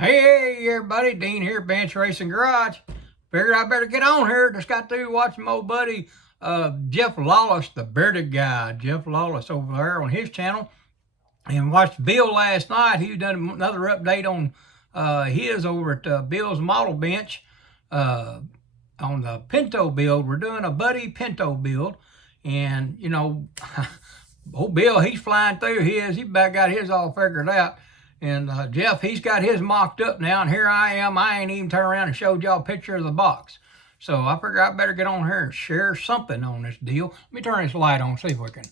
Hey, everybody, Dean here, Bench Racing Garage. Figured I better get on here. Just got through watching my old buddy Jeff Lawless, the bearded guy, Jeff Lawless over there on his channel. And watched Bill last night. He done another update on his over at Bill's Model Bench on the Pinto build. We're doing a Buddy Pinto build. And, you know, old Bill, he's flying through his. He about got his all figured out. And Jeff, he's got his mocked up now, and here I am. I ain't even turned around and showed y'all a picture of the box. So I figure I better get on here and share something on this deal. Let me turn this light on, see if we can.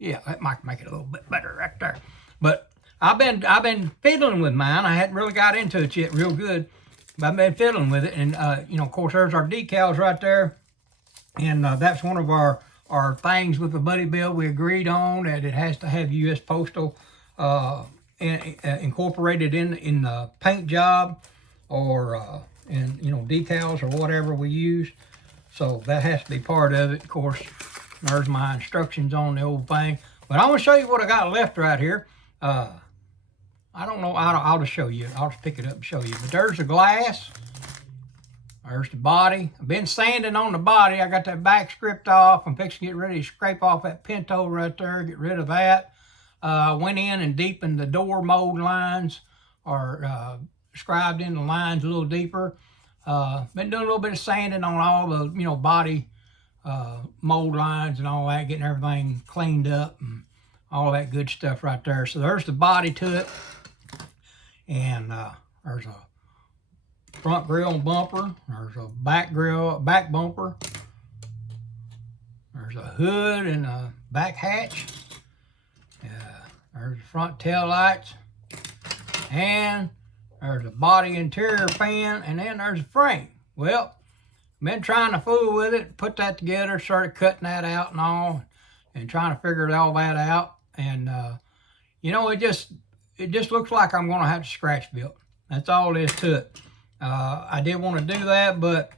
Yeah, that might make it a little bit better right there. But I've been fiddling with mine. I hadn't really got into it yet real good, but I've been fiddling with it. And you know, of course, there's our decals right there, and that's one of our things with the Buddy build. We agreed on that it has to have U.S. Postal incorporated in the paint job or in, you know, decals or whatever we use. So that has to be part of it. Of course, there's my instructions on the old thing. But I want to show you what I got left right here. I don't know. I'll just show you. I'll just pick it up and show you. But there's the glass. There's the body. I've been sanding on the body. I got that back stripped off. I'm fixing to get ready to scrape off that Pinto right there. Get rid of that. Went in and deepened the door mold lines, or scribed in the lines a little deeper. Been doing a little bit of sanding on all the, you know, body mold lines and all that, getting everything cleaned up and all that good stuff right there. So there's the body to it, and there's a front grill and bumper. There's a back grill, back bumper. There's a hood and a back hatch. There's the front tail lights, and there's a body interior fan, and then there's a frame. Well, been trying to fool with it, put that together, started cutting that out and all, and trying to figure all that out. And you know, it just looks like I'm gonna have to scratch build. That's all there is to it. I did want to do that, but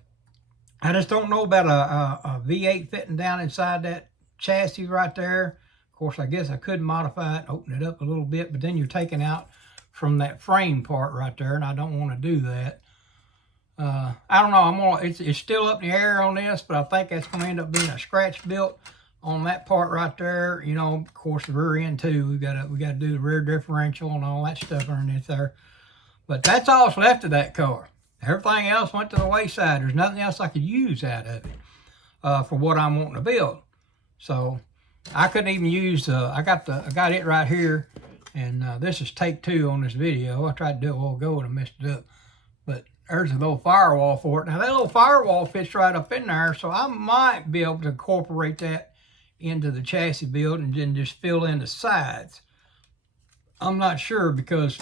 I just don't know about a V8 fitting down inside that chassis right there. Of course, I guess I could modify it, open it up a little bit, but then you're taking out from that frame part right there, and I don't want to do that. I don't know. It's still up in the air on this, but I think that's going to end up being a scratch built on that part right there. You know, of course, the rear end too. We got to do the rear differential and all that stuff underneath there. But that's all that's left of that car. Everything else went to the wayside. There's nothing else I could use out of it for what I'm wanting to build. So I couldn't even use, I got it right here, and this is take 2 on this video. I tried to do it a while ago and I messed it up. But there's a little firewall for it. Now that little firewall fits right up in there, so I might be able to incorporate that into the chassis build and then just fill in the sides. I'm not sure, because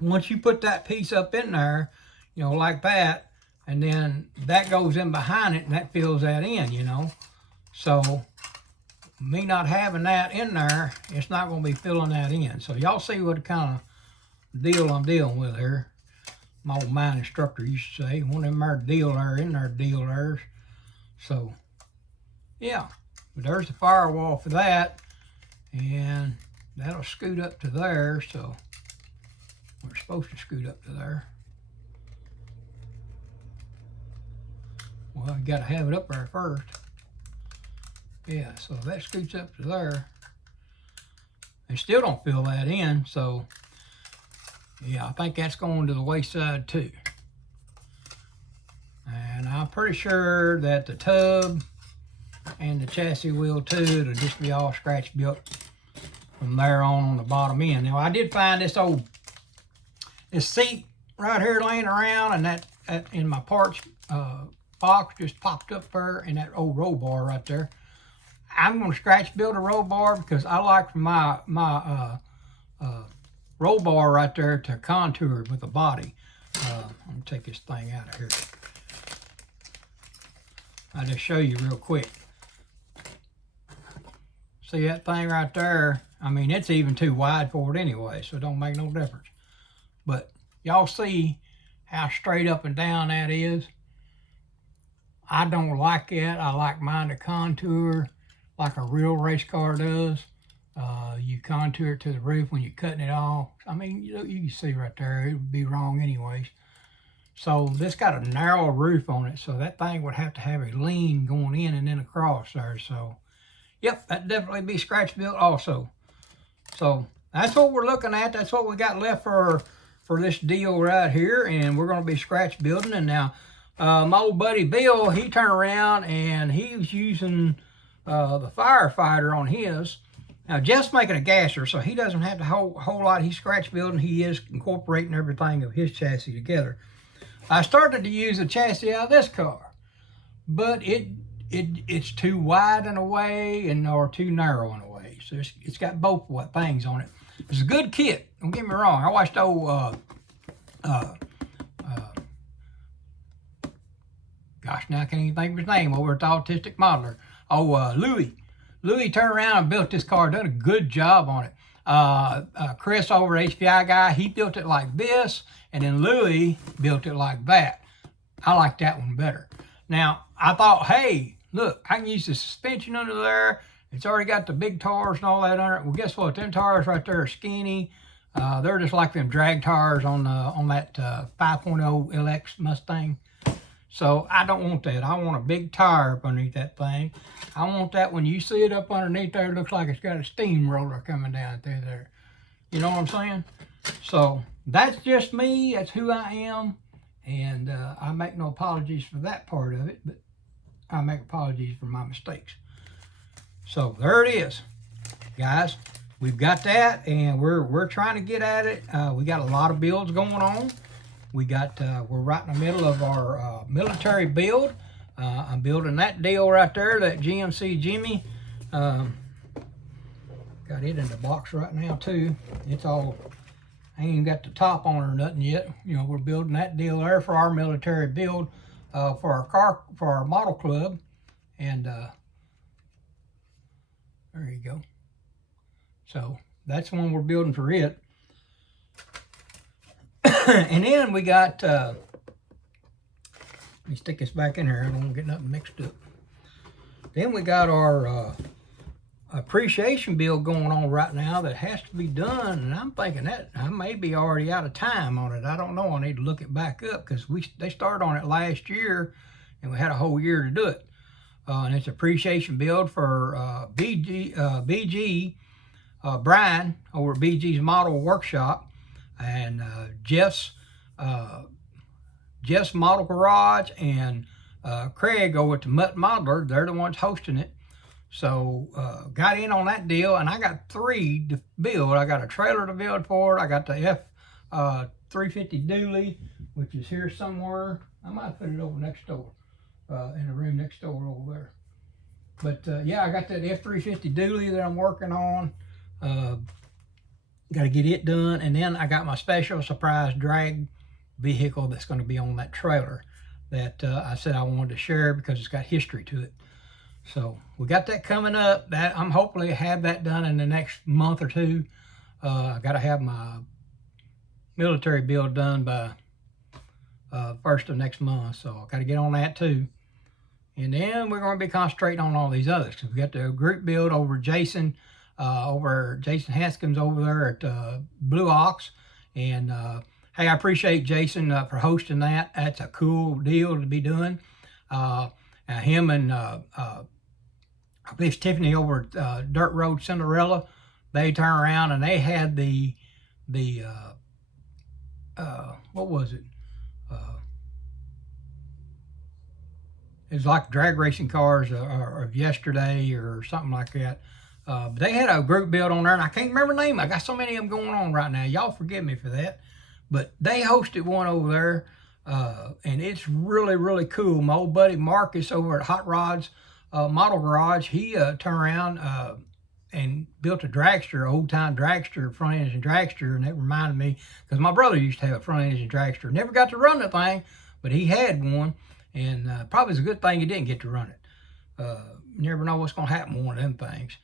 once you put that piece up in there, you know, like that, and then that goes in behind it and that fills that in, you know. So me not having that in there, it's not going to be filling that in. So y'all see what kind of deal I'm dealing with here. My old mine instructor used to say, one of them there dealers. So yeah, but there's the firewall for that, and that'll scoot up to there. So we're supposed to scoot up to there. Well, you got to have it up there first. Yeah, so that scoots up to there. They still don't fill that in, so yeah, I think that's going to the wayside too. And I'm pretty sure that the tub and the chassis wheel too, it'll just be all scratch built from there on the bottom end. Now I did find this seat right here laying around, and that in my parts box just popped up there, and that old roll bar right there. I'm going to scratch build a roll bar because I like my roll bar right there to contour with the body. I'm going to take this thing out of here. I'll just show you real quick. See that thing right there? I mean, it's even too wide for it anyway, so it don't make no difference. But y'all see how straight up and down that is? I don't like it. I like mine to contour like a real race car does. You contour it to the roof when you're cutting it off. I mean, you can see right there, it would be wrong anyways. So this got a narrow roof on it, so that thing would have to have a lean going in and then across there. So, yep, that'd definitely be scratch built also. So that's what we're looking at. That's what we got left for this deal right here, and we're going to be scratch building. And now, my old buddy Bill, he turned around and he was using the firefighter on his. Now, Jeff's making a gasser, so he doesn't have to whole lot. He's scratch building. He is incorporating everything of his chassis together. I started to use the chassis out of this car, but it's too wide in a way or too narrow in a way. So it's got both things on it. It's a good kit. Don't get me wrong. I watched old gosh, now I can't even think of his name over at the Autistic Modeler. Oh, Louis. Louis turned around and built this car. Done a good job on it. Chris over at HPI Guy, he built it like this, and then Louis built it like that. I like that one better. Now, I thought, hey, look, I can use the suspension under there. It's already got the big tires and all that under it. Well, guess what? Them tires right there are skinny. They're just like them drag tires on that 5.0 LX Mustang. So I don't want that. I want a big tire up underneath that thing. I want that when you see it up underneath there, it looks like it's got a steamroller coming down through there. You know what I'm saying? So that's just me. That's who I am. And I make no apologies for that part of it, but I make apologies for my mistakes. So there it is, guys. We've got that, and we're trying to get at it. We got a lot of builds going on. We're right in the middle of our military build. I'm building that deal right there, that GMC Jimmy. Got it in the box right now too. It's all, I ain't even got the top on or nothing yet. You know, we're building that deal there for our military build, for our model club, and there you go. So that's one we're building for it. And then we got, let me stick this back in here. I don't want to get nothing mixed up. Then we got our appreciation build going on right now that has to be done. And I'm thinking that I may be already out of time on it. I don't know. I need to look it back up because they started on it last year and we had a whole year to do it. And it's appreciation build for BG, Brian over at BG's Model Workshop. And Jeff's Model Garage and Craig over at the Mutt Modeler, they're the ones hosting it. So got in on that deal, and I got 3 to build. I got a trailer to build for it. I got the F350 dually, which is here somewhere. I might put it over next door, in the room next door over there. But yeah, I got that F350 dually that I'm working on. Got to get it done, and then I got my special surprise drag vehicle that's going to be on that trailer that I said I wanted to share because it's got history to it. So we got that coming up. That I'm hopefully have that done in the next month or two. I got to have my military build done by first of next month, so I got to get on that too. And then we're going to be concentrating on all these others. We got the group build over Jason Haskins over there at Blue Ox. And hey, I appreciate Jason for hosting that. That's a cool deal to be doing. Him and I believe Tiffany over at Dirt Road Cinderella, they turned around and they had the what was it? It was like drag racing cars of yesterday or something like that. But they had a group build on there, and I can't remember the name. I got so many of them going on right now. Y'all forgive me for that. But they hosted one over there, and it's really, really cool. My old buddy Marcus over at Hot Rods Model Garage, he turned around and built a dragster, old-time dragster, front-engine dragster, and it reminded me, because my brother used to have a front-engine dragster. Never got to run the thing, but he had one, and probably it's a good thing he didn't get to run it. You never know what's going to happen with one of them things.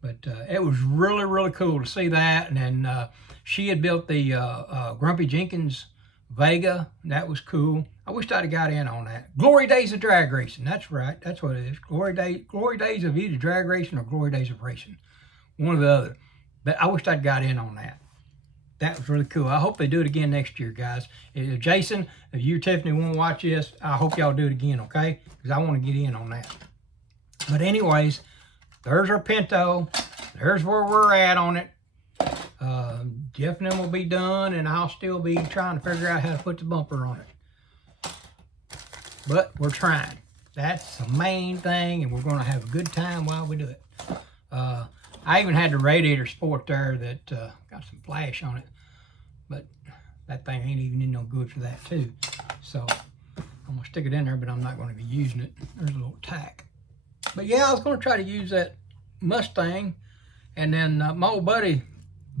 But it was really, really cool to see that. And then she had built the Grumpy Jenkins Vega. That was cool. I wish I'd have got in on that. Glory Days of Drag Racing. That's right. That's what it is. Glory Days of either drag racing or Glory Days of Racing. one or the other. But I wish I'd got in on that. That was really cool. I hope they do it again next year, guys. If Jason, if you, Tiffany, want to watch this, I hope y'all do it again, okay? Because I want to get in on that. But anyways, there's our Pinto. There's where we're at on it. Jeff and them will be done, and I'll still be trying to figure out how to put the bumper on it. But we're trying. That's the main thing, and we're going to have a good time while we do it. I even had the radiator sport there that got some flash on it. But that thing ain't even no good for that too. So I'm gonna stick it in there, but I'm not gonna be using it. There's a little tack. But yeah, I was gonna try to use that Mustang, and then my old buddy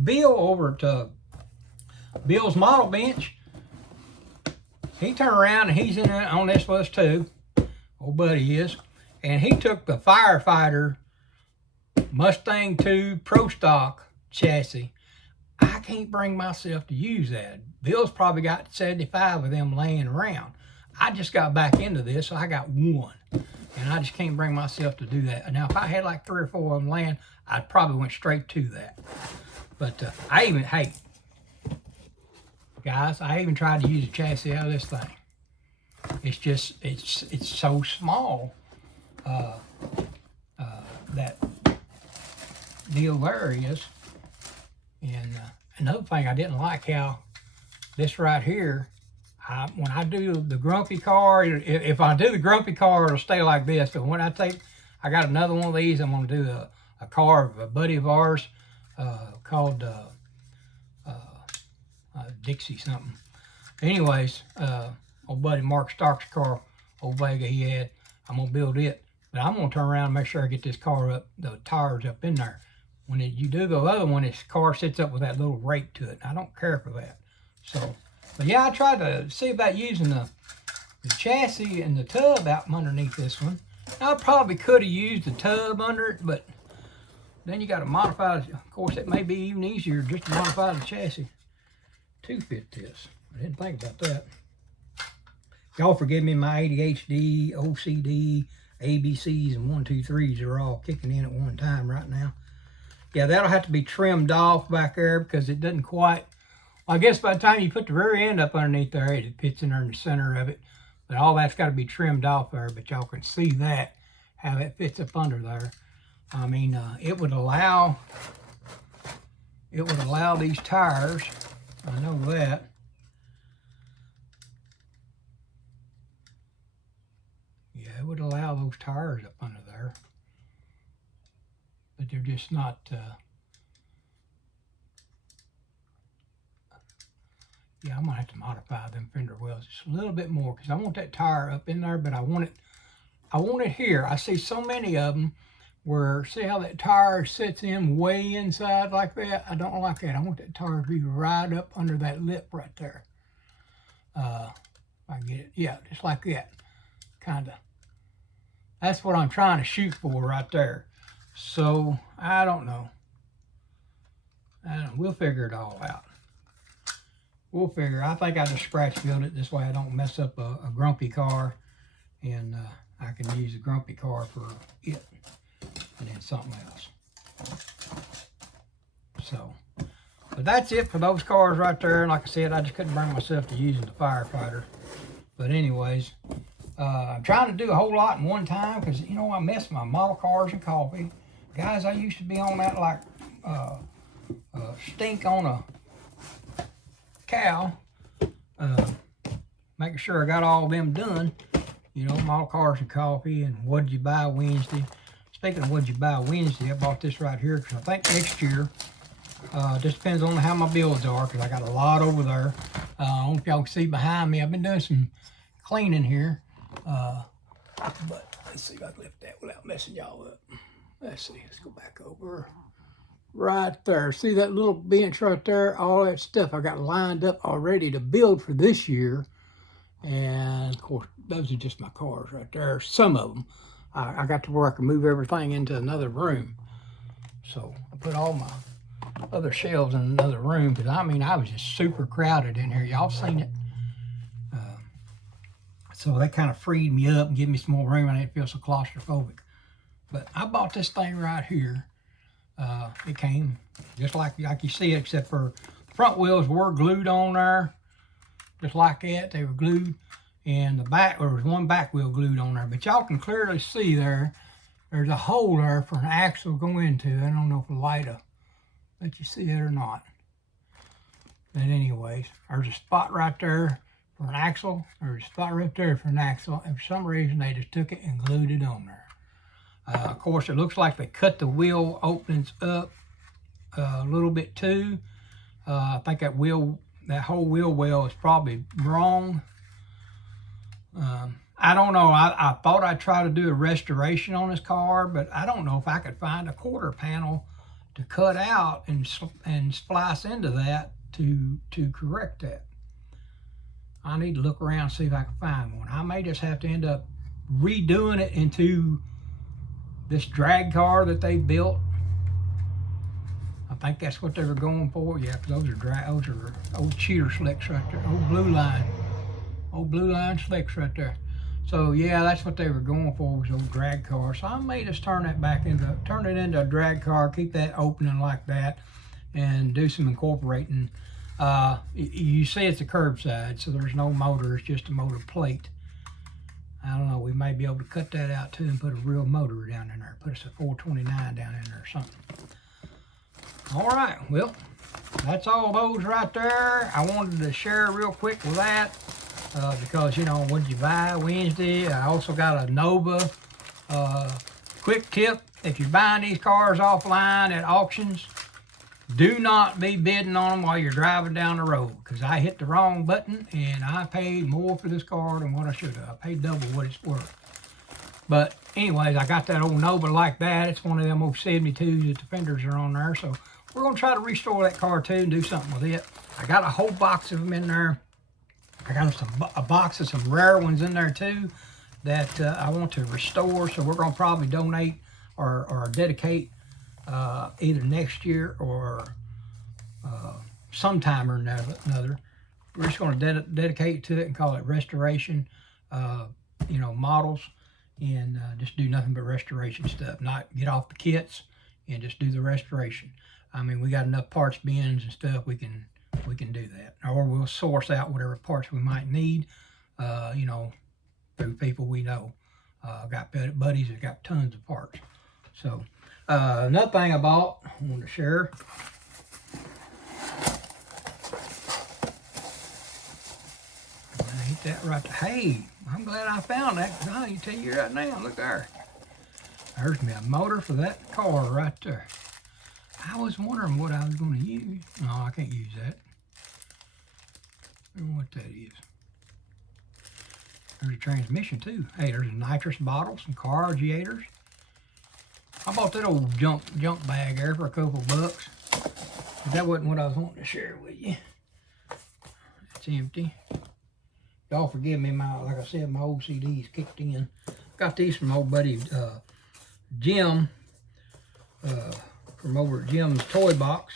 Bill over at Bill's Model Bench, he turned around and he's in on this with us too. Old buddy is, and he took the Firefighter Mustang 2 Pro Stock chassis. I can't bring myself to use that. Bill's probably got 75 of them laying around. I just got back into this, so I got one. And I just can't bring myself to do that. Now, if I had like 3 or 4 of them laying, I'd probably went straight to that. But hey, guys, I even tried to use a chassis out of this thing. It's just, it's so small. That deal there is. And another thing, I didn't like how this right here, when I do the grumpy car, if I do the grumpy car, it'll stay like this. But when I got another one of these, I'm going to do a car of a buddy of ours called Dixie something. Anyways, old buddy Mark Stark's car, old Vega he had, I'm going to build it. But I'm going to turn around and make sure I get this car up, the tires up in there. When you do the other one, this car sits up with that little rake to it. I don't care for that. So, but yeah, I tried to see about using the chassis and the tub out from underneath this one. I probably could have used the tub under it, but then you got to modify it. Of course, it may be even easier just to modify the chassis to fit this. I didn't think about that. Y'all forgive me, my ADHD, OCD, ABCs, and 1, 2, 3s are all kicking in at one time right now. Yeah, that'll have to be trimmed off back there because it doesn't quite, well, I guess by the time you put the rear end up underneath there, it fits in there in the center of it. But all that's got to be trimmed off there, but y'all can see that, how that fits up under there. I mean, it would allow these tires, I know that. Yeah, it would allow those tires up under there. But they're just not, yeah, I'm gonna have to modify them fender wells just a little bit more because I want that tire up in there, but I want it here. I see so many of them where, see how that tire sits in way inside like that? I don't like that. I want that tire to be right up under that lip right there. If I can get it, yeah, just like that, kinda. That's what I'm trying to shoot for right there. So, I don't know. We'll figure it all out. I think I just scratch build it. This way I don't mess up a grumpy car. And I can use the grumpy car for it. And then something else. So, but that's it for those cars right there. And like I said, I just couldn't bring myself to using the Firefighter. But anyways, I'm trying to do a whole lot in one time because, you know, I miss my model cars and coffee. Guys, I used to be on that like stink on a cow, making sure I got all of them done. You know, model cars and coffee and what did you buy Wednesday. Speaking of what did you buy Wednesday, I bought this right here because I think next year, just depends on how my builds are because I got a lot over there. I don't know if y'all can see behind me. I've been doing some cleaning here. But let's see if I can lift that without messing y'all up. Let's see, let's go back over right there. See that little bench right there? All that stuff I got lined up already to build for this year. And of course, those are just my cars right there. Some of them. I got to where I can move everything into another room. So I put all my other shelves in another room because I mean, I was just super crowded in here. Y'all seen it. So that kind of freed me up and gave me some more room. I didn't feel so claustrophobic. But I bought this thing right here. It came just like you see it, except for the front wheels were glued on there, just like that. They were glued, and the back, there was one back wheel glued on there. But y'all can clearly see there's a hole there for an axle to go into. I don't know if the light will let you see it or not. But anyways, there's a spot right there for an axle. There's a spot right there for an axle. And for some reason, they just took it and glued it on there. Of course, it looks like they cut the wheel openings up a little bit too. I think that whole wheel well is probably wrong. I don't know. I thought I'd try to do a restoration on this car, but I don't know if I could find a quarter panel to cut out and splice into that to correct that. I need to look around and see if I can find one. I may just have to end up redoing it into this drag car that they built. I think that's what they were going for. Yeah, because those are old cheater slicks right there. Old blue line slicks right there. So yeah, that's what they were going for, was old drag car. So I may just turn it into a drag car, keep that opening like that, and do some incorporating. You see it's a curbside, so there's no motor, it's just a motor plate. I don't know, we may be able to cut that out too and put a real motor down in there. Put us a 429 down in there or something. All right, well, that's all those right there. I wanted to share real quick with that because, you know, what did you buy Wednesday? I also got a Nova quick tip. If you're buying these cars offline at auctions, do not be bidding on them while you're driving down the road, because I hit the wrong button and I paid more for this car than what I should have. I paid double what it's worth. But anyways, I got that old Nova like that. It's one of them old 72s that the fenders are on there. So we're going to try to restore that car too and do something with it. I got a whole box of them in there. I got a box of some rare ones in there too that I want to restore. So we're going to probably donate or dedicate either next year or sometime or another. We're just going to dedicate to it and call it restoration, models, and just do nothing but restoration stuff. Not get off the kits and just do the restoration. I mean, we got enough parts bins and stuff. We can do that, or we'll source out whatever parts we might need. Through people we know. Got buddies that got tons of parts. So. Another thing I bought, I want to share. I hit that right there. Hey, I'm glad I found that, because I can tell you right now, look there. There's me a motor for that car right there. I was wondering what I was going to use. No, I can't use that. I don't know what that is. There's a transmission too. Hey, there's a nitrous bottle, some car radiators. I bought that old junk bag there for a couple bucks. But that wasn't what I was wanting to share with you. It's empty. Y'all forgive me, like I said, my old CDs kicked in. Got these from my old buddy Jim, from over at Jim's Toy Box.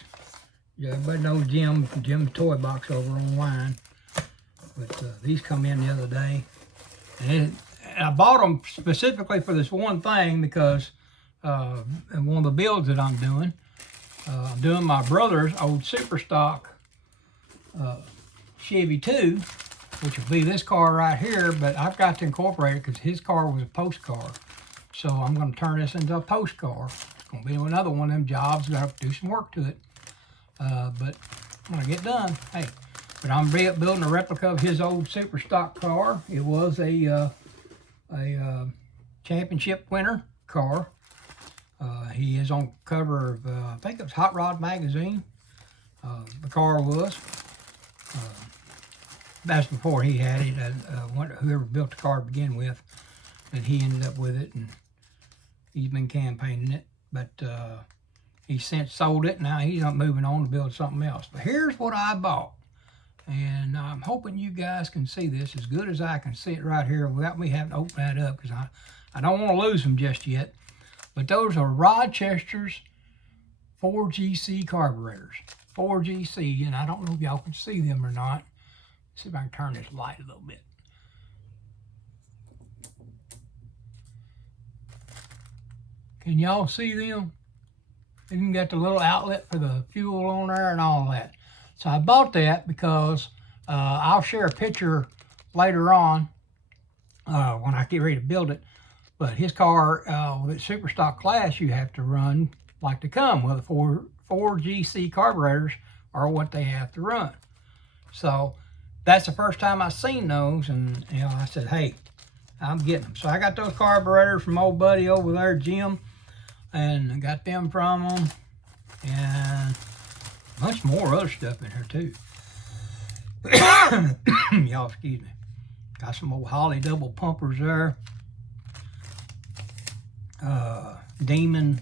Yeah, everybody knows Jim's Toy Box over online. But these come in the other day. And I bought them specifically for this one thing, because and one of the builds that I'm doing my brother's old super stock Chevy 2, which will be this car right here, but I've got to incorporate it because his car was a post car. So I'm going to turn this into a post car. It's going to be another one of them jobs. Got to do some work to it. But when I get done, hey, but I'm building a replica of his old super stock car. It was a championship winner car. He is on cover of, I think it was Hot Rod magazine. The car was. That's before he had it. Whoever built the car to begin with, and he ended up with it, and he's been campaigning it. But he's since sold it. Now he's moving on to build something else. But here's what I bought. And I'm hoping you guys can see this as good as I can see it right here without me having to open that up, because I don't want to lose them just yet. But those are Rochester's 4GC carburetors. 4GC, and I don't know if y'all can see them or not. Let's see if I can turn this light a little bit. Can y'all see them? even got the little outlet for the fuel on there and all that. So I bought that because I'll share a picture later on when I get ready to build it. But his car, with its super stock class, you have to run like they come with the four GC carburetors are what they have to run. So that's the first time I seen those, and I said, hey, I'm getting them. So I got those carburetors from old buddy over there, Jim, and I got them from him, and much more other stuff in here too. Y'all excuse me. Got some old Holly double pumpers there. Demon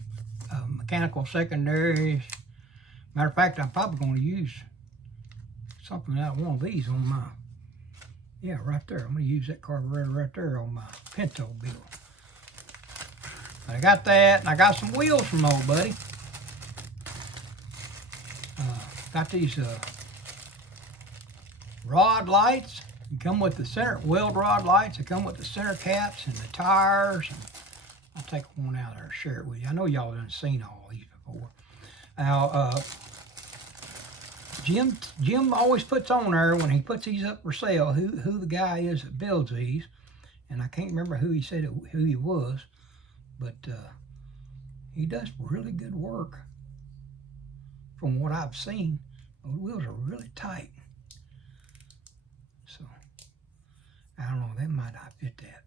mechanical secondaries. Matter of fact, I'm probably going to use something out of one of these on my, yeah, right there. I'm going to use that carburetor right there on my Pinto build. But I got that, and I got some wheels from old buddy. Got these rod lights. They come with the center weld rod lights. They come with the center caps and the tires. And I'll take one out there and share it with you. I know y'all done seen all these before. Now, Jim always puts on there when he puts these up for sale who the guy is that builds these, and I can't remember who he said who he was, but he does really good work. From what I've seen, those wheels are really tight. So I don't know, that might not fit that.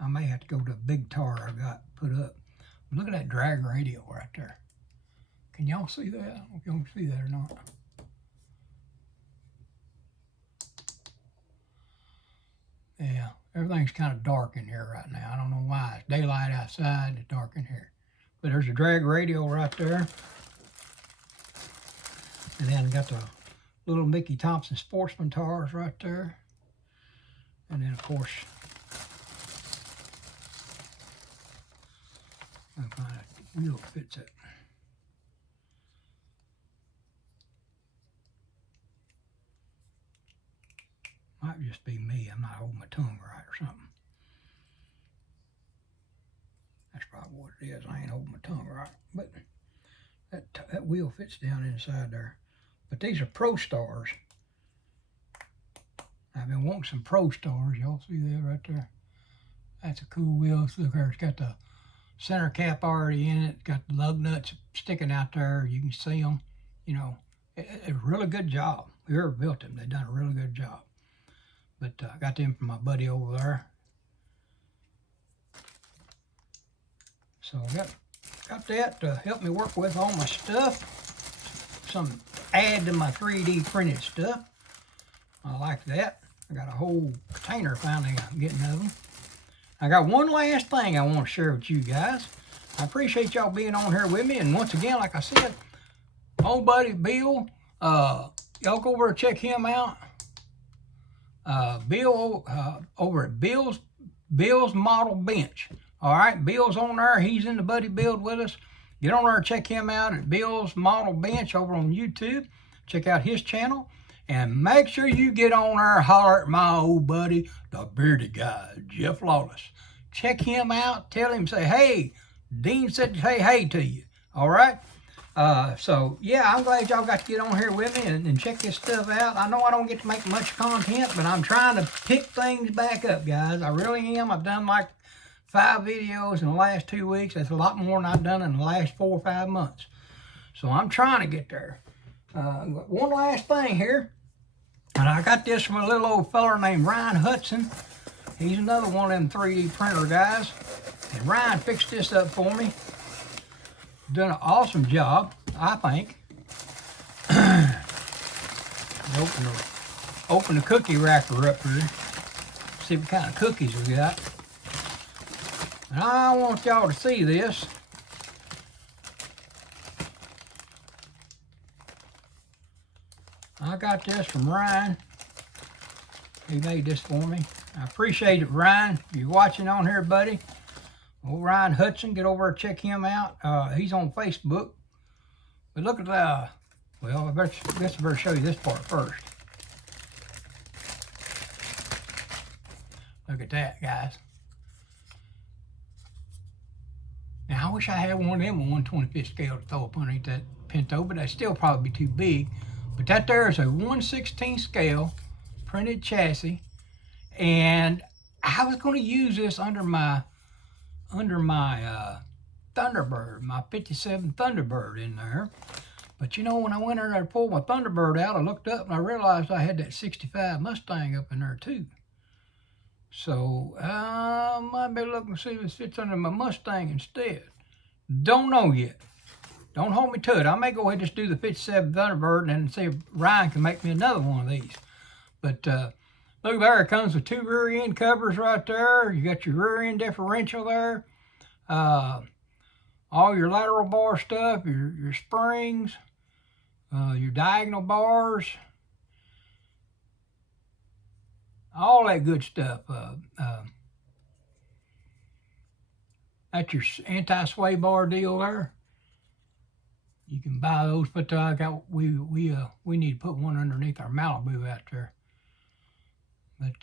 I may have to go to a big tar I got put up. Look at that drag radial right there. Can y'all see that? I don't know if y'all can see that or not. Yeah, everything's kind of dark in here right now. I don't know why. It's daylight outside, it's dark in here. But there's a drag radial right there. And then got the little Mickey Thompson Sportsman tires right there. And then, of course, I'll find a wheel that fits it. Might just be me. I'm not holding my tongue right or something. That's probably what it is. I ain't holding my tongue right. But that wheel fits down inside there. But these are Pro Stars. I've been wanting some Pro Stars. Y'all see that right there? That's a cool wheel. Look there, it's got the center cap already in it. It's got the lug nuts sticking out there. You can see them. You know, it's a really good job. Whoever built them, they've done a really good job. But I got them from my buddy over there. So I got that to help me work with all my stuff. Some add to my 3D printed stuff. I like that. I got a whole container finally I'm getting of them. I got one last thing I want to share with you guys. I appreciate y'all being on here with me. And once again, like I said, old buddy Bill, y'all go over and check him out. Bill over at Bill's Model Bench. All right, Bill's on there. He's in the buddy build with us. Get on there and check him out at Bill's Model Bench over on YouTube. Check out his channel. And make sure you get on there and holler at my old buddy, the bearded guy, Jeff Lawless. Check him out. Tell him, say, hey, Dean said to say hey to you. All right? So, yeah, I'm glad y'all got to get on here with me and check this stuff out. I know I don't get to make much content, but I'm trying to pick things back up, guys. I really am. I've done like 5 videos in the last 2 weeks. That's a lot more than I've done in the last 4 or 5 months. So I'm trying to get there. One last thing here. And I got this from a little old feller named Ryan Hudson. He's another one of them 3D printer guys. And Ryan fixed this up for me. Done an awesome job, I think. Open the cookie wrapper up here. See what kind of cookies we got. And I want y'all to see this. I got this from Ryan. He made this for me. I appreciate it, Ryan. If you're watching on here, buddy. Old Ryan Hudson, get over and check him out. He's on Facebook. But look at that. Well, I guess I better show you this part first. Look at that, guys. Now, I wish I had one of them on 1/25 scale to throw up underneath that Pinto, but that'd still probably be too big. But that there is a 1/16 scale printed chassis, and I was going to use this under my Thunderbird, my 57 Thunderbird in there. But you know, when I went in there to pull my Thunderbird out, I looked up and I realized I had that 65 Mustang up in there too. So I might be looking to see if it fits under my Mustang instead. Don't know yet. Don't hold me to it. I may go ahead and just do the 57 Thunderbird and then see if Ryan can make me another one of these. But look there, it comes with 2 rear end covers right there. You got your rear end differential there. All your lateral bar stuff, your springs, your diagonal bars, all that good stuff. That's your anti-sway bar deal there. You can buy those, but we need to put one underneath our Malibu out there. But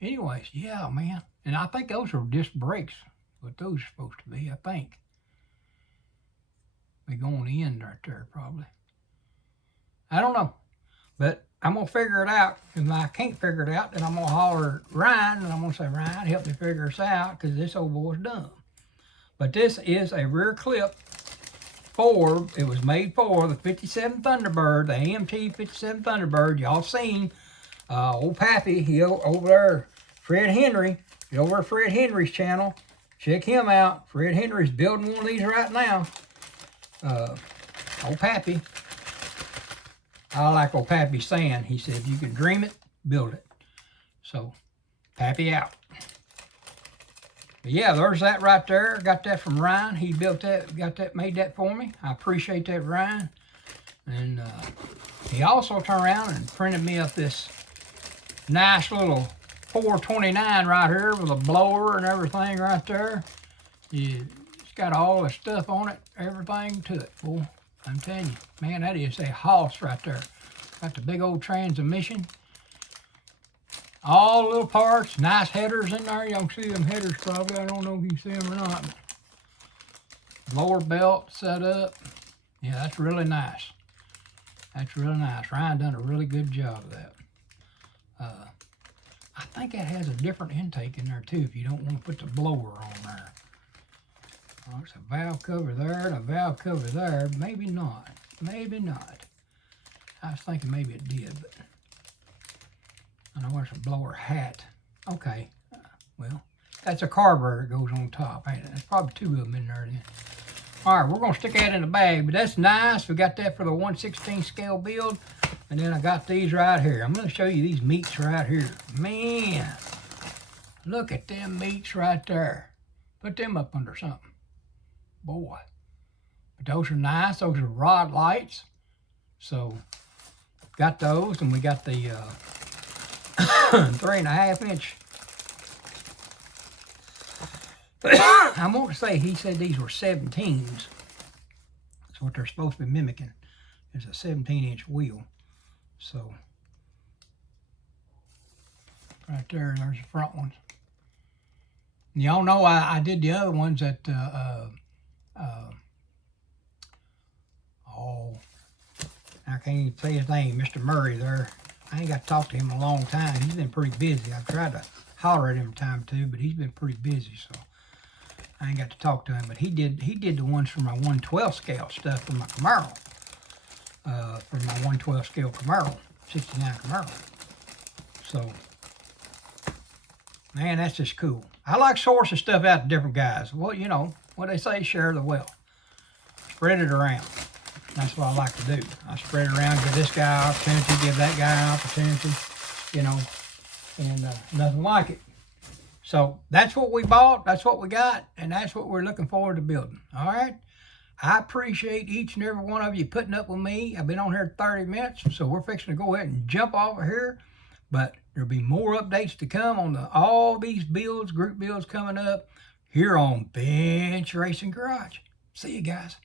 anyways, yeah, man. And I think those are disc brakes, what those are supposed to be, I think. They go on the end right there, probably. I don't know. But I'm going to figure it out. If I can't figure it out, then I'm going to holler at Ryan, and I'm going to say, Ryan, help me figure this out, because this old boy's dumb. But this is a rear clip for, it was made for the 57 Thunderbird, the AMT 57 Thunderbird. Y'all seen old Pappy, he over there, Fred Henry, he's over at Fred Henry's channel. Check him out. Fred Henry's building one of these right now. Old Pappy. I like old Pappy saying, he said, if you can dream it, build it. So, Pappy out. But yeah, there's that right there. Got that from Ryan. He built that, made that for me. I appreciate that, Ryan. And he also turned around and printed me up this nice little 429 right here with a blower and everything right there. It's got all the stuff on it, everything to it. Boy, I'm telling you, man, that is a hoss right there. Got the big old transmission. All the little parts, nice headers in there. Y'all can see them headers probably. I don't know if you see them or not. Lower belt set up. Yeah, that's really nice. That's really nice. Ryan done a really good job of that. I think that has a different intake in there too if you don't want to put the blower on there. Oh, there's a valve cover there and a valve cover there. Maybe not. Maybe not. I was thinking maybe it did, but I know there's a blower hat. Okay. Well, that's a carburetor that goes on top, ain't it? There's probably 2 of them in there then. All right, we're going to stick that in the bag, but that's nice. We got that for the 1/16 scale build. And then I got these right here. I'm going to show you these meats right here. Man, look at them meats right there. Put them up under something. Boy. But those are nice. Those are rod lights. So, got those. And we got the 3.5 inch. I want to say he said these were 17s. That's what they're supposed to be mimicking. It's a 17-inch wheel. So, right there's the front ones. And y'all know I did the other ones at, I can't even say his name, Mr. Murray there. I ain't got to talk to him in a long time. He's been pretty busy. I've tried to holler at him a time or two, but he's been pretty busy, so I ain't got to talk to him. But he did the ones for my 1/12 scale stuff for my Camaro. For my 1/12 scale Camaro, 69 Camaro. So, man, that's just cool. I like sourcing stuff out to different guys. Well, you know, what they say, share the wealth. Spread it around. That's what I like to do. I spread it around, give this guy an opportunity, give that guy an opportunity, you know, and nothing like it. So, that's what we bought, that's what we got, and that's what we're looking forward to building. All right? I appreciate each and every one of you putting up with me. I've been on here 30 minutes, so we're fixing to go ahead and jump off of here. But there'll be more updates to come on all these builds, group builds coming up here on Bench Racing Garage. See you guys.